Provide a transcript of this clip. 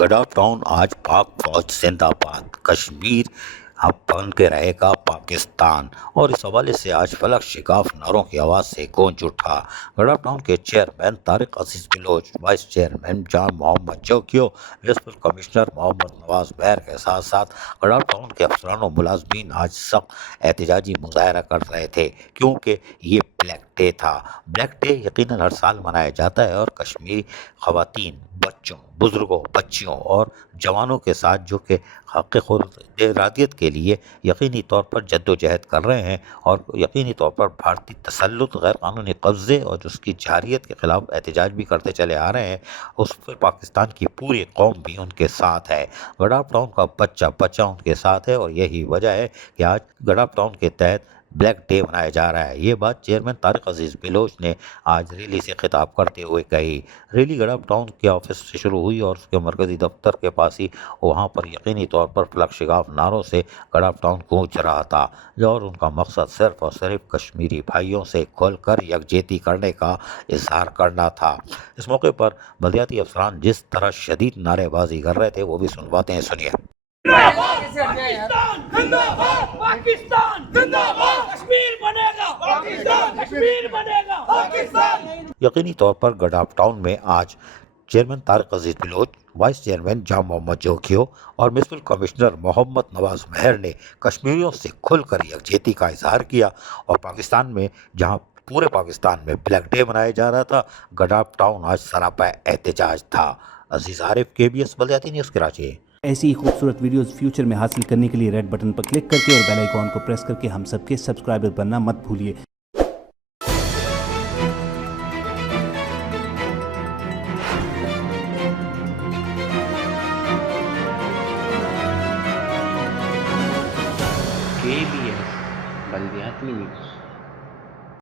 گڈا town آج پاک فوج زندہ باد، کشمیر اب بن کے رہے گا پاکستان، اور اس حوالے سے آج فلک شگاف نعروں کی آواز سے گونج اٹھا۔ گڈا ٹاؤن کے چیئرمین طارق عزیز بلوچ، وائس چیئرمین جان محمد چوکیو، میونسپل کمشنر محمد نواز مہر کے ساتھ ساتھ گڈا ٹاؤن کے افسران و ملازمین آج سخت احتجاجی مظاہرہ کر رہے تھے، کیونکہ یہ بلیک ڈے تھا۔ بلیک ڈے یقیناً ہر سال منایا جاتا ہے اور کشمیری خواتین، بچوں، بزرگوں، بچیوں اور جوانوں کے ساتھ جو کہ حق خود ارادیت کے لیے یقینی طور پر جد و جہد کر رہے ہیں اور یقینی طور پر بھارتی تسلط، غیر قانونی قبضے اور اس کی جارحیت کے خلاف احتجاج بھی کرتے چلے آ رہے ہیں، اس پر پاکستان کی پوری قوم بھی ان کے ساتھ ہے۔ گڈا ٹاؤن کا بچہ بچہ ان کے ساتھ ہے، اور یہی وجہ ہے کہ آج گڈا ٹاؤن کے تحت بلیک ڈے منایا جا رہا ہے۔ یہ بات چیئرمین طارق عزیز بلوچ نے آج ریلی سے خطاب کرتے ہوئے کہی۔ ریلی گڈا ٹاؤن کے آفس سے شروع ہوئی اور اس کے مرکزی دفتر کے پاس ہی وہاں پر یقینی طور پر فلک شگاف نعروں سے گڈا ٹاؤن گونج رہا تھا، اور ان کا مقصد صرف اور صرف کشمیری بھائیوں سے کھل کر یکجہتی کرنے کا اظہار کرنا تھا۔ اس موقع پر بلدیاتی افسران جس طرح شدید نعرے بازی کر رہے تھے وہ بھی سنواتے ہیں، سنیے۔ پاکستان زندہ باد، پاکستان زندہ باد، کشمیر بنے گا پاکستان، کشمیر بنے گا پاکستان۔ یقینی طور پر گڈا ٹاؤن میں آج چیئرمین طارق عزیز بلوچ، وائس چیئرمین جان محمد چوکیو اور میونسپل کمشنر محمد نواز مہر نے کشمیریوں سے کھل کر یکجہتی کا اظہار کیا، اور پاکستان میں جہاں پورے پاکستان میں بلیک ڈے منایا جا رہا تھا، گڈا ٹاؤن آج سراپا احتجاج تھا۔ عزیز عارف، KBS بلدیاتی نیوز کراچی۔ ایسی ہی خوبصورت ویڈیوز فیوچر میں حاصل کرنے کے لیے ریڈ بٹن پر کلک کر کے اور بیل آئیکن کو پریس کر کے ہم سب کے سبسکرائبر بننا مت بھولیے۔ KBS بلدیاتی نیوز۔